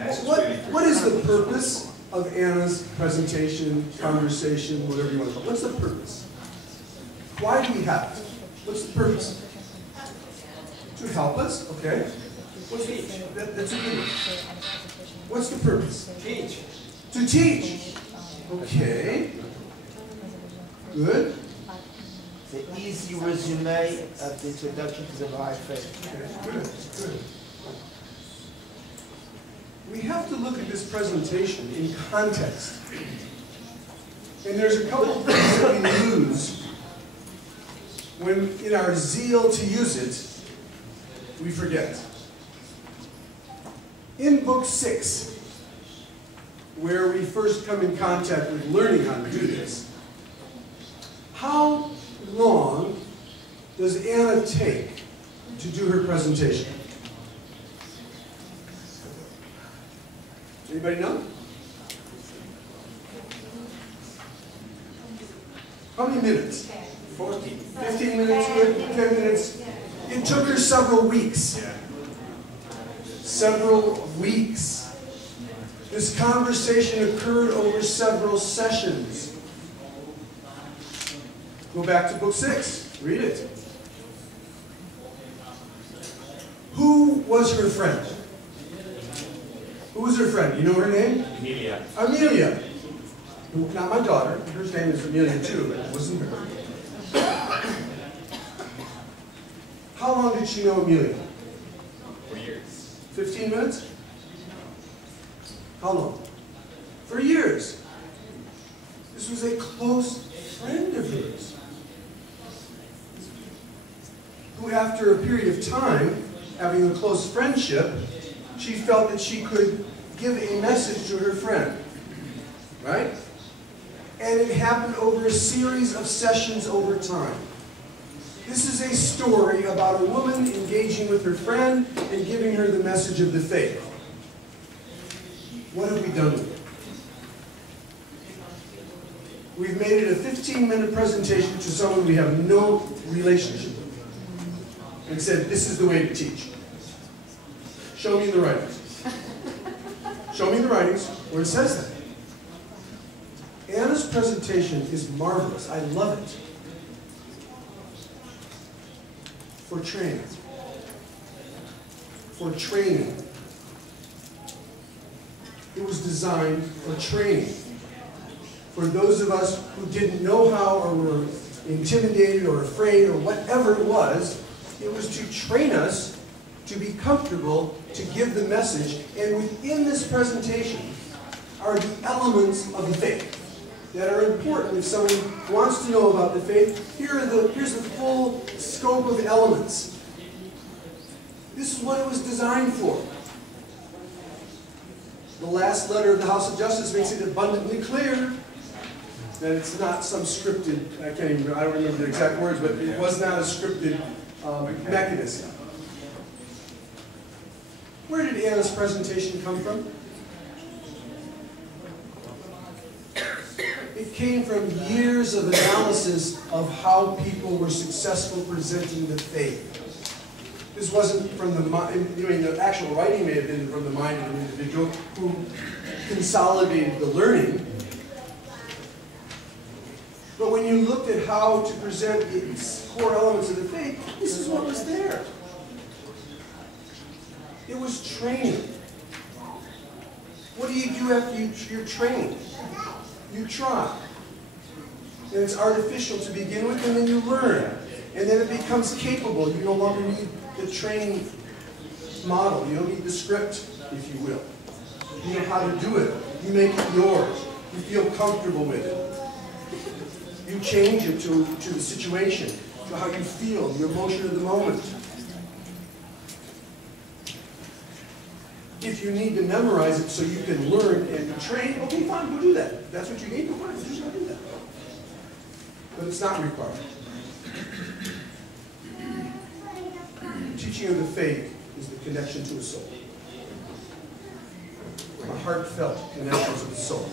What is the purpose of Anna's presentation, conversation, whatever you want to call it? What's the purpose? Why do we have it? What's the purpose? To help us, okay. That's a good one. What's the purpose? Teach. To teach. Okay. Good. The easy resume of the introduction to the Baha'i faith. Okay. Good. Good. We have to look at this presentation in context. And there's a couple of things that we lose when, in our zeal to use it, we forget. In Book 6, where we first come in contact with learning how to do this, how long does Anna take to do her presentation? Anybody know? How many minutes? 40. 15 minutes, 10 minutes. It took her several weeks. Several weeks. This conversation occurred over several sessions. Go back to Book 6. Read it. Who was her friend? Who was her friend? You know her name? Amelia. Amelia. Not my daughter. Her name is Amelia too, but it wasn't her. How long did she know Amelia? 4 years. 15 minutes? How long? For years. This was a close friend of hers, who after a period of time, having a close friendship, she felt that she could give a message to her friend. Right? And it happened over a series of sessions over time. This is a story about a woman engaging with her friend and giving her the message of the faith. What have we done with it? We've made it a 15-minute presentation to someone we have no relationship with. And said, this is the way to teach. Show me the writings. Show me the writings where it says that. Anna's presentation is marvelous. I love it. For training. For training. It was designed for training. For those of us who didn't know how or were intimidated or afraid or whatever it was to train us to be comfortable to give the message. And within this presentation are the elements of the faith that are important if someone wants to know about the faith. Here's the full scope of elements. This is what it was designed for. The last letter of the House of Justice makes it abundantly clear that it's not some scripted, I don't remember the exact words, but it was not a scripted mechanism. Where did Anna's presentation come from? It came from years of analysis of how people were successful presenting the faith. This wasn't from the mind, the actual writing may have been from the mind of an individual who consolidated the learning. But when you looked at how to present its core elements of the faith, this is what was there. It was training. What do you do after you're trained? You try. And it's artificial to begin with, and then you learn. And then it becomes capable. You no longer need the training model. You don't need the script, if you will. You know how to do it. You make it yours. You feel comfortable with it. You change it to the situation, to how you feel, the emotion of the moment. If you need to memorize it so you can learn and train, okay, fine, go do that. If that's what you need, go fine, just go do that. But it's not required. Teaching of the faith is the connection to a soul. A heartfelt connection to the soul.